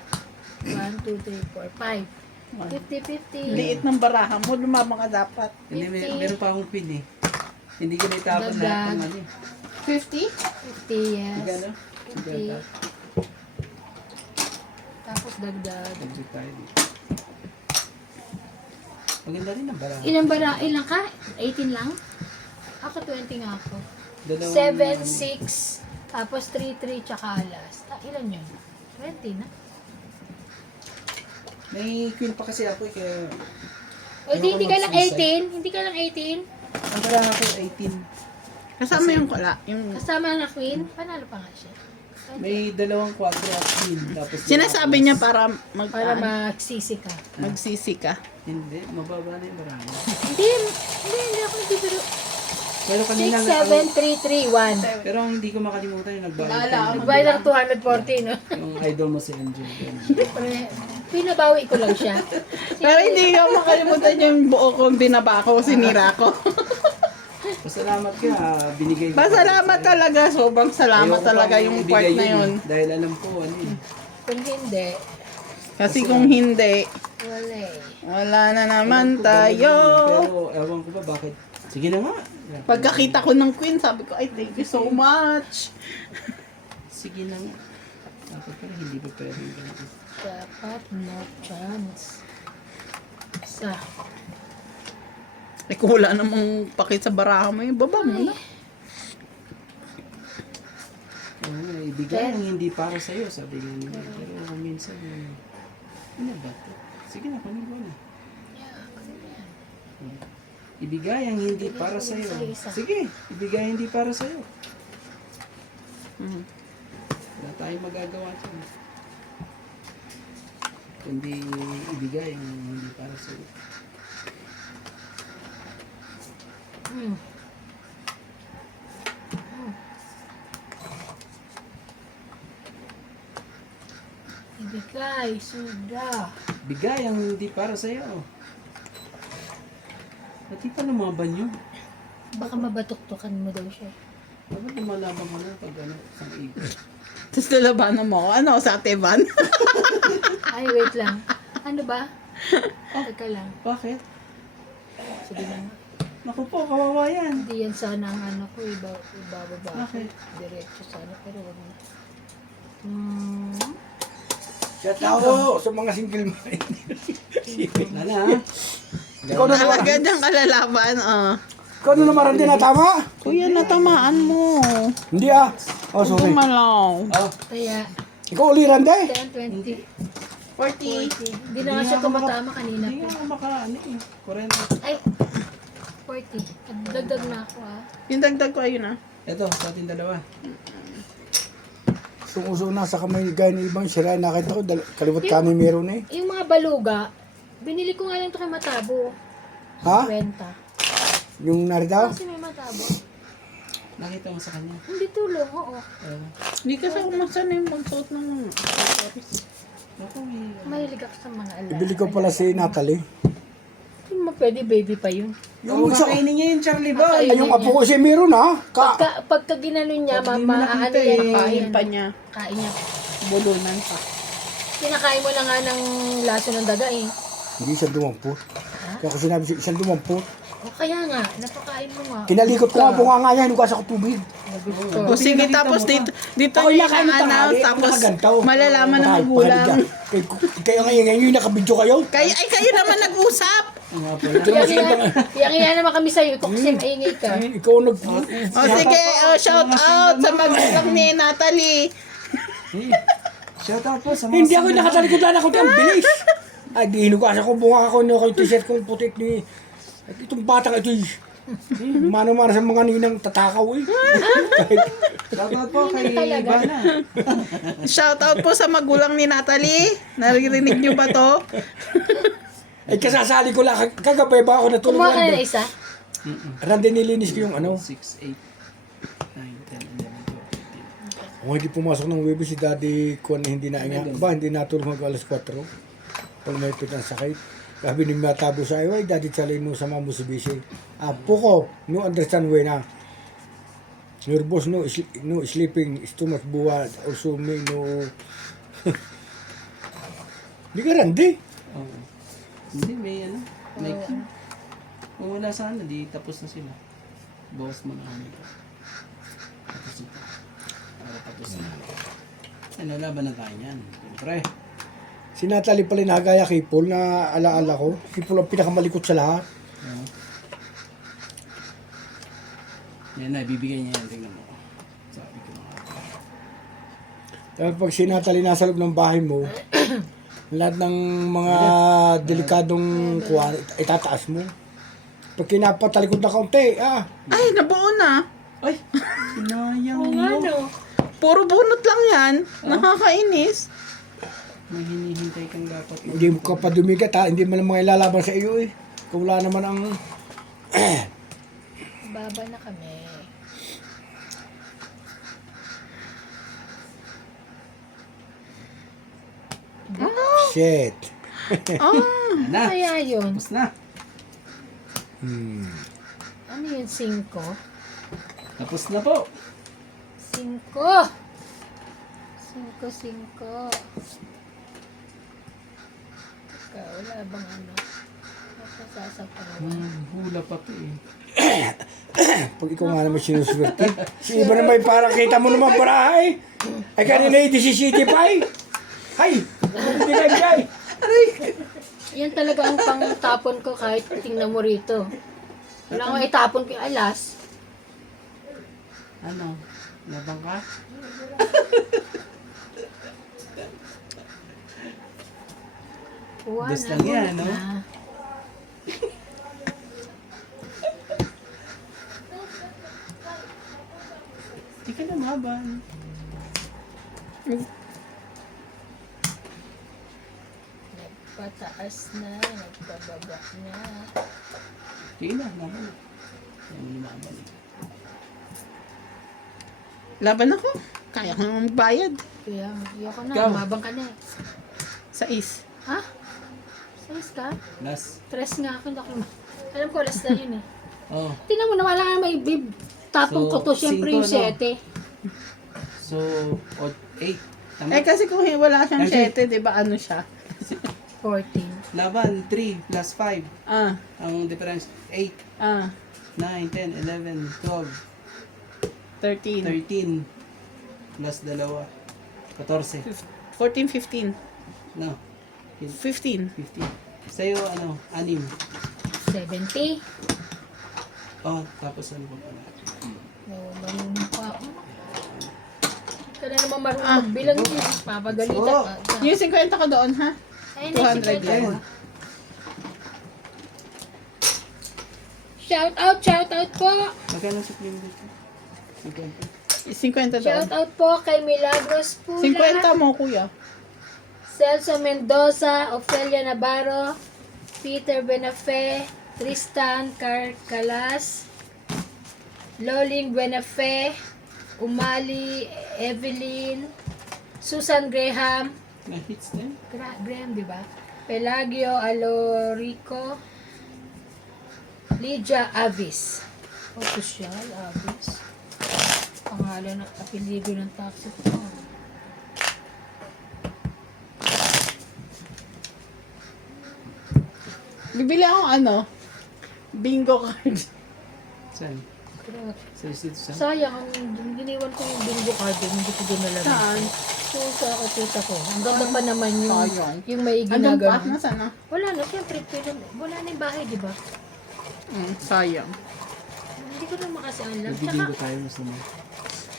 1, 2, 3, 4, 5. 50-50. Liit ng baraha mo, lumabang ka dapat. Hindi, 50. meron pa akong pin eh. Hindi ko naitapon Dagdag. lahat ng ano eh. 50? 50, yes. Magkano? 50. Tapos dagdag. Dagdag tayo dito. Maganda rin ang barang. Ilang ka? 18 lang? Ako 20 nga ako. 7, Dalawang- 6, tapos 3, 3, tsaka alas. Ilan yun? 20 na. May queen pa kasi ako eh, kaya... O di, hindi ka lang mag-suicide. 18? Hindi ka lang 18? Ang barang ako 18. Kasama yung kula. Yung... Kasama na queen? Panalo pa nga siya. May dalawang 4 at queen. Tapos Sinasabi niya para Para magsisi ka. magsisi ka. Hindi, mababa na yung barang. Hindi ako nagbibiro. Pero 6, kanina 7, 3, 3, 1. Pero ang hindi ko makalimutan yung nagbayad. Wala, ka. Nagbayad ako 240, no? Yung idol mo si Angel. Pinabawi ko lang siya. Pero hindi ka makalimutan yung buo kong binaba ko, sinira ko. Pasalamat ka, binigay ko. Pasalamat talaga, sobrang salamat Ayoko talaga pang yung ibigay part na yun. eh, dahil alam ko, ano eh. Kung hindi, Kasi kung hindi, wala eh. wala na naman Alam ko, tayo. ganun eh. Pero ewan ko ba bakit. Sige na nga. Pagkakita ko ng queen, sabi ko, ay, thank you so much. Sige na nga. Dapat pala hindi pa pwede yung ganito. Dapat no chance. Isa. Eh, kung wala namang pakit sa baraha mo, yung baba mo na. Oo, ibigay ang hindi para sa'yo, sabi nga nila. Pero minsan, ano ba ito? Sige na, kunin mo na. Ibigay ang hindi para sa'yo. Sige, ibigay ang hindi para sa'yo. Mhm. Wala tayong magagawa dyan. Kundi ibigay ang hindi para sa'yo. Hmm. Ibigay, suda. Bigay ang hindi para sa'yo. Pati pa lumaban yun. Baka mabatuktukan mo daw siya. Dapat lumalaban ka na pag ano, isang ikot. Tapos lalabanan mo ako, ano, sa Teban? Ay, wait lang. Ano ba? Teka lang. Bakit? Sige lang. Naku po, kawawa yan. Hindi yan sana ang ano ko, ibababa ko. Bakit? Diretso sana, pero wag na. Shout out sa mga single mind. Wala na ha. Ikaw na naman. Talaga diyang kalalaban, ah. Ikaw na naman hindi na tama. Kuya, natamaan mo. Hindi ah. Oh, sorry. Gumalaw. Kaya, Ikaw uliran de. 10, 20, 40. 40. Hindi na nga siya tumatama kanina. Hindi nga ako ano eh. 40. Ay, 40. Dagdag na ako ah. Yung dagdag ko, ayun, ah. Ito, sa ating dalawa. Sumuso na sa kamay gaya ng ibang sira. Nakita ko, kaliwat kami meron eh. Yung mga baluga, binili ko nga lang ito kay Matabo. Ha? Renta. Yung narito? Kasi may Matabo. Nakita mo sa kanya. Hindi tulong, oo. Hindi kasi ako masanay magsuot ng... Naku, may... Mahilig ako sa mga ala. Ibili ko pala si Natalie. Hindi mo pwede, baby pa yun. Yung Yung isa. kakainin niya yung Charlie Boy. Ay, yung apo ko si meron ha. Pagka ginanon niya, Pag di mo ano nakita yan, eh. Kain pa niya. Kain niya. Bulunan pa. Kinakain mo na nga ng laso ng daga eh. Hindi siya dumampot. Kaya ko sinabi siya, isang dumampot. O kaya nga, napakain mo nga. Kinalikot ko nga bunganga niya, hinugas ako tubig. O sige, tapos dito Ako niya nakain ng announce, tanghali, tapos nakagantaw. malalaman ng Bakit? magulang. Bakit dyan? Kayo ngayon yung nakabidyo kayo. Kayo naman nag-usap. Ang nga pala. Kaya naman kami sa'yo, ito kasi maingay ka. Ikaw nag... O sige, shout out sa magulang ni Natalie. Shout out po sa mga Hindi ako nakatalikod lang ako ang bilis. Ay, di hinugas ako bunga ako no yung t-shirt kong putik ni... Itong batang ito mano-mano sa mga ninang tatakaw eh. Shout out po kay Talaga. Ivana. Shout out po sa magulang ni Natalie. Naririnig niyo ba to? Ay kasasali ko lang, kagabi ba ako natulog Kumuha ka na lang. ng isa? Rande nilinis ko yung ano. 6, 8, 9, 10, 11, 12, 13. Kung hindi pumasok ng Webis si Daddy Kwan hindi na nga. Ba, hindi natulog mag alas 4. Pag may pitang sakit. Sabi ni Matabo sa ay, Daddy Chalay no sa mga musibisi. Apo ko, no understand way na. Nervous, no sleeping, stomach buwad, also may no... Hindi ka rande. Oo. Hindi, may ano. May cue. Kung wala sana, di tapos na sila. Bawas mo na kami ito. Tapos ito. Para tapos na. Ano, laban na tayo yan. Siyempre. Si Natalie pala nagaya kay Paul na alaala ko. Si Paul ang pinakamalikot sa lahat. Oo. Yan na, bibigyan niya yan. Tingnan mo. Sabi ko na. Dahil pag si Natalie nasa loob ng bahay mo, lahat ng mga delikadong kuha, itataas mo. Pag kinapatalikod na kaunti, Ay, nabuo na. Ay! Sinayang Oo nga, mo. no. Puro bunot lang yan. Nakakainis. May hinihintay kang dapat. hindi mo ka pa dumigat ha, hindi mo lang mga ilalaban sa iyo eh. Kung wala naman ang Baba na kami. shit. Ah, Yan na. Kaya yun. Tapos na. Ano yun? 5? Tapos na po. 5. 5. Teka, wala bang ano? Napasasapawan. Hula pa to eh. Pag ikaw nga naman sinuswerte. Si iba naman parang kita mo naman barahay. Ay kanina yung 17 pa eh. Hay! Hindi ka dyan. Yan talaga ang pang-tapon ko kahit tingnan mo rito. Wala nga itapon ko yung alas. Ano? Labang ka? Kuha Dos na, lang yan, bunot no? na. Hindi ka lumaban. Nagpataas na, nagpababa na. Sige na, laban na. Yan mo lumaban. laban ako. Kaya ko naman magbayad. Kaya ayoko na, Ikaw. mabang ka na eh. Sa is. Ha? Size ka? Last. 3 nga ako, hindi ako alam ko, last na yun eh. Oh. Tingnan mo na, wala ka may bib. Tapong So, ko to, syempre yung 5, no? 7. So, 8. Tama? Eh kasi kung wala siyang Kasi- 7, di ba ano siya? 14. Laban, 3 plus 5. Ah, Ang difference, 8, ah, 9, 10, 11, 12, 13. 13. Plus dalawa. 14. 14, 15. No. 15. 15. Sa'yo, ano, 6. 70. Oh, tapos ano pa pala? Oh, marunong pa ako. Ka na naman marunong Ah. magbilang yun. Papagalitan Oh. ka. Yung 50 ko doon, ha? Ayun, 200 200 yan. Shout out po. Magkano sa claim dito? 50. 50 Shout doon. out po kay Milagros Pula. 50 mo, kuya. Celso Mendoza, Ofelia Navarro, Peter Benafe, Tristan Carcalas, Loling Benafe, Umali, Evelyn, Susan Graham, May hits din? Graham, di ba? Pelagio Alorico, Lydia Avis. Official, Avis. Pangalan ng apelido ng taxi ko. Bibili akong ano? Bingo card. Saan? Pero, Sa institution? sayang, giniwan ko yung bingo card, hindi ko dinala. Saan? So, sa katita ko. Ang ganda pa naman yung, Sayang. yung may Andun pa? ginagawa. Nasaan na? Wala na, siyempre, wala na yung bahay, di ba? Sayang. Hindi ko naman kasi alam. Tsaka, Nagbibingo tayo mas naman.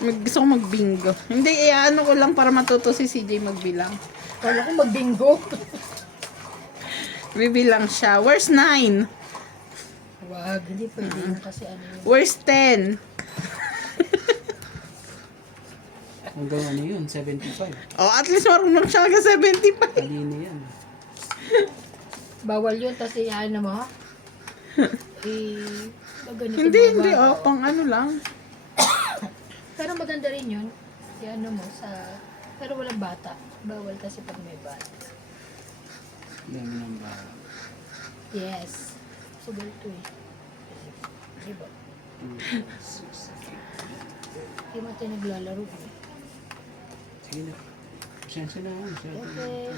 Gusto ko magbingo. Hindi, ano ko lang para matuto si CJ magbilang. kala ko magbingo. Bibilang siya. Where's 9? Wag, hindi pwede yun kasi ano yun. Where's 10? Hanggang ano yun? 75. Oh, at least marunong siya hanggang 75. Talino yan. Bawal yun, tapos ano mo? Ganito Hindi. baba. Oh, pang ano lang. Pero maganda rin yun. Ano mo, pero walang bata. Bawal kasi pag may bata. Dami ng bara. Yes. So, ganito eh. Diba? Hindi mo tayo naglalaro eh. Sige na. Pasensya na. Okay.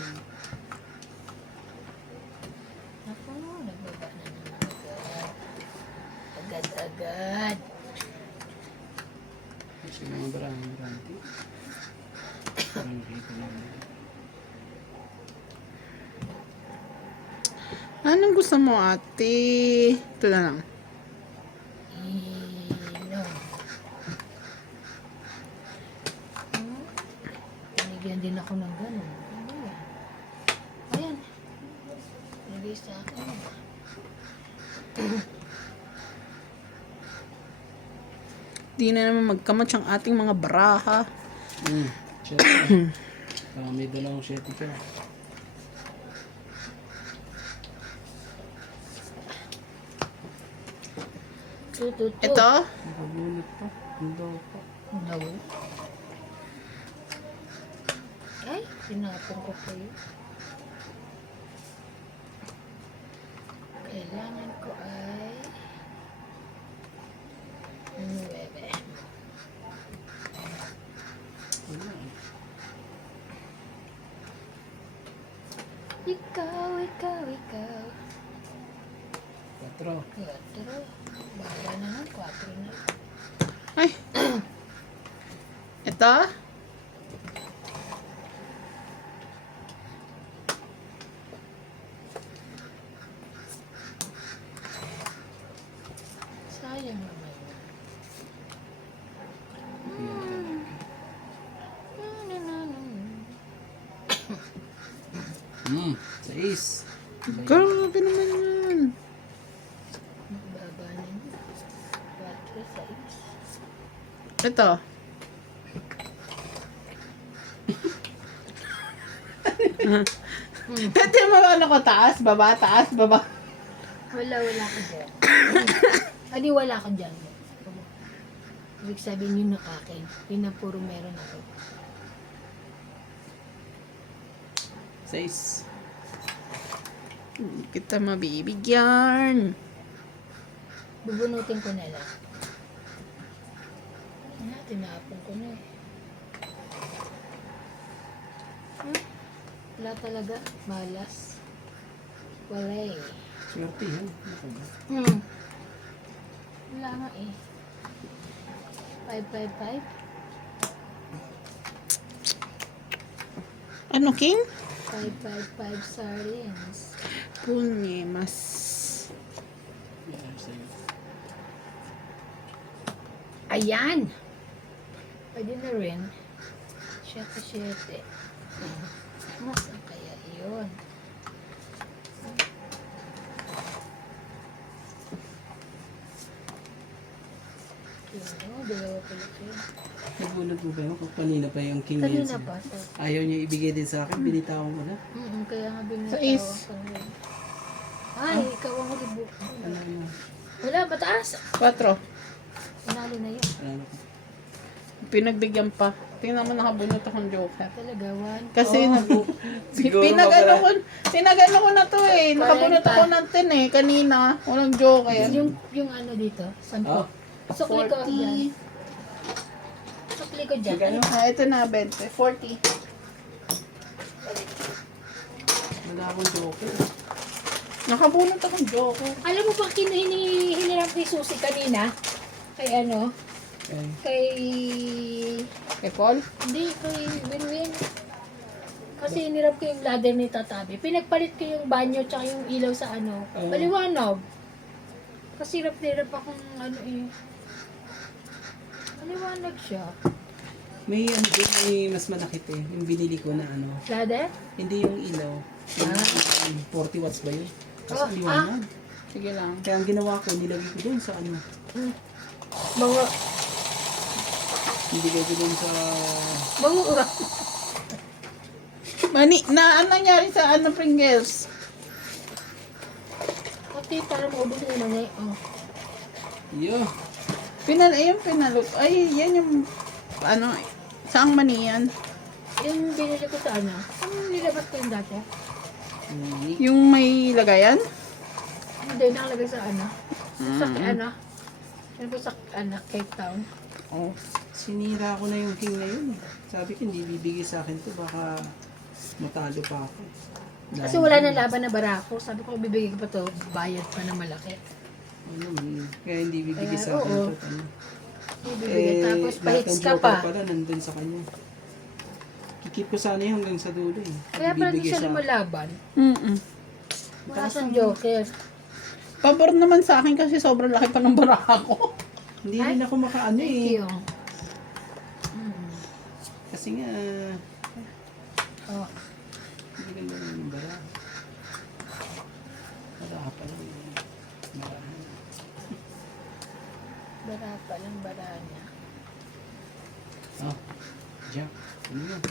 Ako, nagbaba na naman agad. Agad-agad. Kasi mga barang-baranti. Parang nakita namin. Anong gusto mo, ate? Ito na lang. Ino. Binigyan din ako ng gano'n. Ano yan? Ayan. Nilagay sa akin. Di na naman magkamot ang ating mga baraha. Siyete. May dalawang siyete ka. Tututu. Ito, Nakabunot pa. Ang daw pa. No. Ay, sinapon ko pa yun. Kailangan ko ay 9. Wala eh. Ikaw, ikaw, ikaw. 4. 4. Bahala na lang, 4 na. ay. Ito, Sayang naman yun. Sais. grabe naman yan. Baba na yun. 4, 6. Ito. Pwede mo ano ko, taas, baba, taas, baba. Wala ko dyan. Adi, wala ko dyan. Ibig sabihin yun nakakin. Yun na puro meron ako. Sais. Hindi kita mabibigyan. Bubunutin ko na lang. Tinapon ko na eh. Wala talaga. Malas. Wala eh. Swerte yan. Ano ba? Wala nga eh. 5, 5, 5. Ano, King? 5, 5, 5 sardines. Punyemas. Yan, sa'yo. Ayan! Pwede na rin. 7. Mas ang kaya yun. Yun, dalawa pala yun. Nagbunot mo ba yun? Kung kanina pa yung king na yun Kanina sa'yo. pa. So, Ayaw niya ibigay din sa akin. Binitawan ko na. kaya nga binatawa Sais. ko rin. Ay, ikaw ang huli. Ano na? Wala, mataas. 4. Panalo na yun. Ano na? Pinagbigyan pa. Tingnan mo, nakabunot akong joker. Talaga, 1. Kasi Siguro pinagano ko na to eh. Nakabunot 40. ako ng 10 eh. Kanina. Walang joker. Yung ano dito, 10. Ah? Sukli ko dyan. 40. Sukli ko dyan. Magkano? Ito na, 20. 40. Wala akong joker. Nakabunot akong joker. Alam mo ba hiniram kay Susie kanina? Kay ano? Okay. Kay... Kay Paul? Hindi, kay Winwin. Kasi hiniram ko yung ladder ni Tatabi. Pinagpalit ko yung banyo tsaka yung ilaw sa ano. Oh. Paliwanag. Kasi hirap akong ano eh. Paliwanag siya. May ano din, may mas malaki eh. Yung binili ko na ano. Ladder? Hindi yung ilaw. Yung 40 watts ba yun? Kasi Oh, liwanag. Sige lang. Kaya ang ginawa ko, nilagay ko doon sa ano. Mga... Nilagay ko doon sa... Mga ura. Mani, ano nangyari sa ano Pringles? Pati para maubos na naman eh. Oh. Iyo. Ayun, pinalot. Ay, yan yung, ano, saang mani yan? Yung binili ko sa ano. Ano nilabas ko yung dati? Yung may lagayan? Hindi, nakalagay sa ano. Sa ano. Ano po sa ano, Cape Town. Oh. Sinira ko na yung king na yun. Sabi ko, hindi bibigay sa akin to. Baka Matalo pa ako. Kasi wala na laban na barako. Sabi ko, bibigay ko pa to, bayad pa na malaki. Ano, kaya hindi bibigay Kaya, sa akin oo. ito. Ano. Bibigay, tapos lahat pahits ng ka joker pa. pala nandun sa kanya. Kikip ko sana yun hanggang sa dulo eh. Kaya pala di Bibigay siya sa- lumalaban. Wala siyang joker. Pabor naman sa akin kasi sobrang laki pa ng baraha ko. Hindi Ay, rin ako makaano Thank eh. you. Kasi nga, Oh, hindi ganda naman yung bara. Bara pa lang. Bara. bara pa lang, bara niya. Oh, Jack. Ano yun?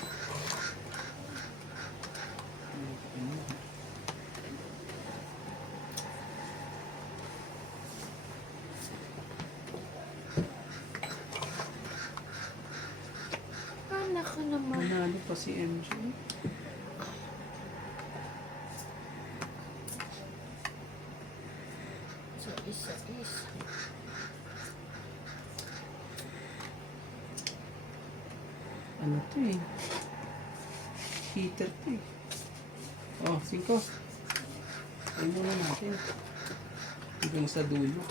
Anak ka naman. Manalo pa si MJ. So, isa. Ano to eh? Heater to eh. Oh, 5. Ay muna natin. Hanggang sa dulo.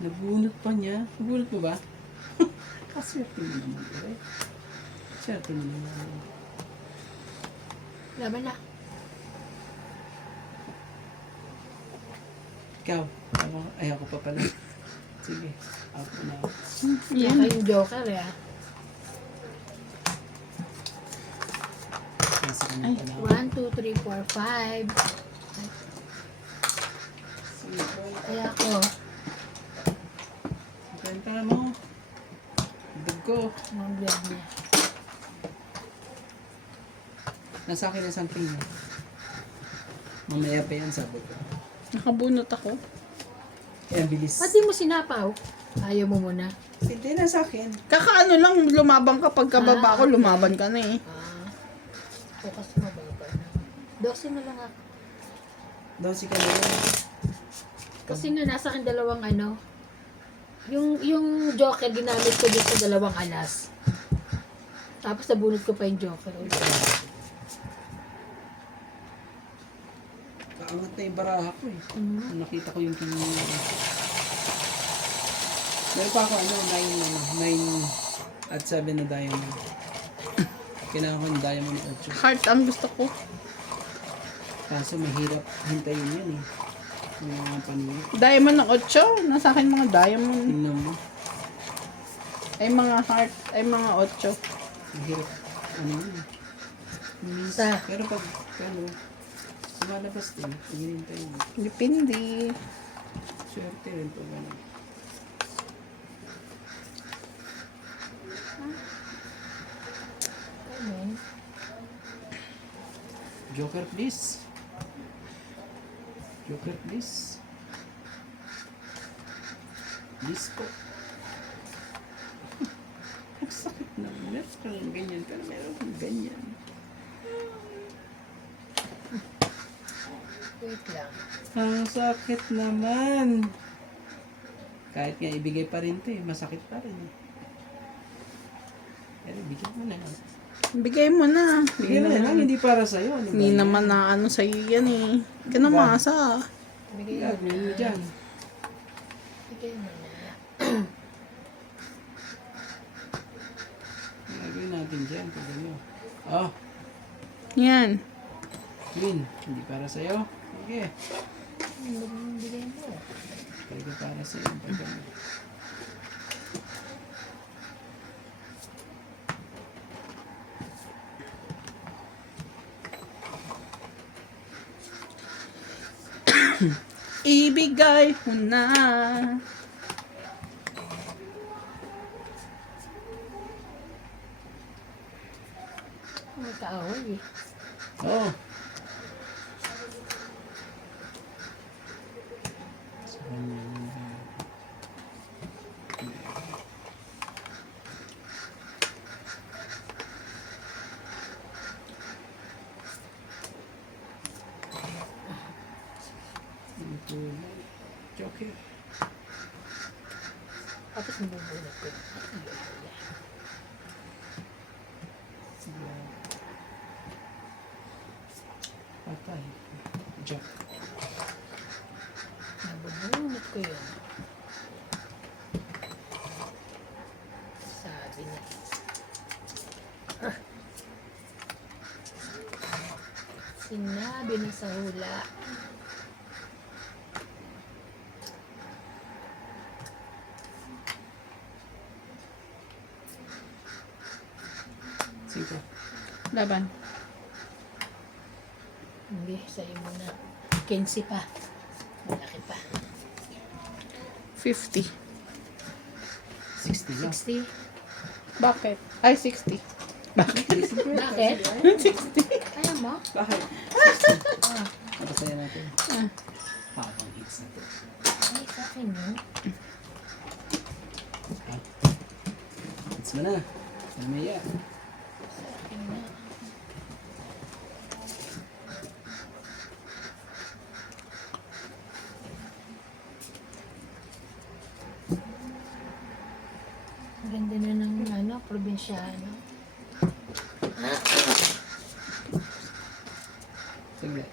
Nabunot pa niya. Nabunot mo ba? Kaswerte mo naman. Eh. Swerte mo naman. Laban na. Ikaw. Ay, ako pa pala. Sige. Ako na. Yan. Kayong joker, eh. Nasa kanya pa na. 1, 2, 3, 4, 5. Kaya ako, Benta mo. Dugo. mga vlog niya. Nasa akin ang something niya. Mamaya pa yan sabot ko. Nakabunot ako. Kaya bilis. Pati mo sinapaw. Ayaw mo muna. Hindi na sa akin. Kakaano lang, lumabang ka pagkababa ko, okay. lumaban ka na eh. Bukas mababa na. 12 na lang ako. Daw si kanila. Kasi nga nasa akin dalawang ano. Yung joker ginamit ko dito sa dalawang alas. Tapos nabunot ko pa yung joker ulit. Kaangat na yung baraha ko eh. Nakita ko yung kinina. Meron pa ako 9 at 7 na diamond. Kailangan ko yung diamond na 8. Heart ang gusto ko. Kaso mahirap hintayin yun eh. Yung mga panilo. Diamond ng 8. Nasa akin mga diamond. Tingnan mo. Ay mga heart. Ay mga 8. Mahirap. Ano yun eh. Sa- Pero pag lumalabas din, hinihintay mo. Depende. Swerte rin pag ano. Ayun. Joker please. Joker please. Please po. Ang sakit na. Meron ka lang ganyan. Pero meron kang ganyan. Wait lang. Ang sakit naman. Kahit nga ibigay pa rin to eh. Masakit pa rin eh. Pero bigyan mo na lang. Bigay mo na. Bigyan mo na lang. Hindi para sa'yo. Ano ba Hindi yan? naman na ano sa'yo yan eh. Hindi ka na masa. Bigay mo Gagawin mo na. dyan. Bigay mo na. Gagawin natin dyan. Pag ano. Oh, Yan. Queen. Hindi para sa'yo. Sige. Bigay mo. Pwede para sa'yo. Pag ano. Ibigay mo na. May kaaway eh. Oh. Sa kanya. Joker. Tapos nabubunot ko. 8. Nabubunot ko yun. Sabi na. Sinabi na sa hula. Singko. Laban. Hindi, sa'yo muna. 15 pa. Malaki pa. 50. 60 lang. 60. Bakit? Ay, 60. Bakit? 60. Ayaw mo? Bakit? Ah, Napasaya natin. Ah. Habang hits natin. ay, sa akin yun. Hits mo na. Mamaya. Sa akin na. Ang ganda na ng ano, probinsyano. Sige.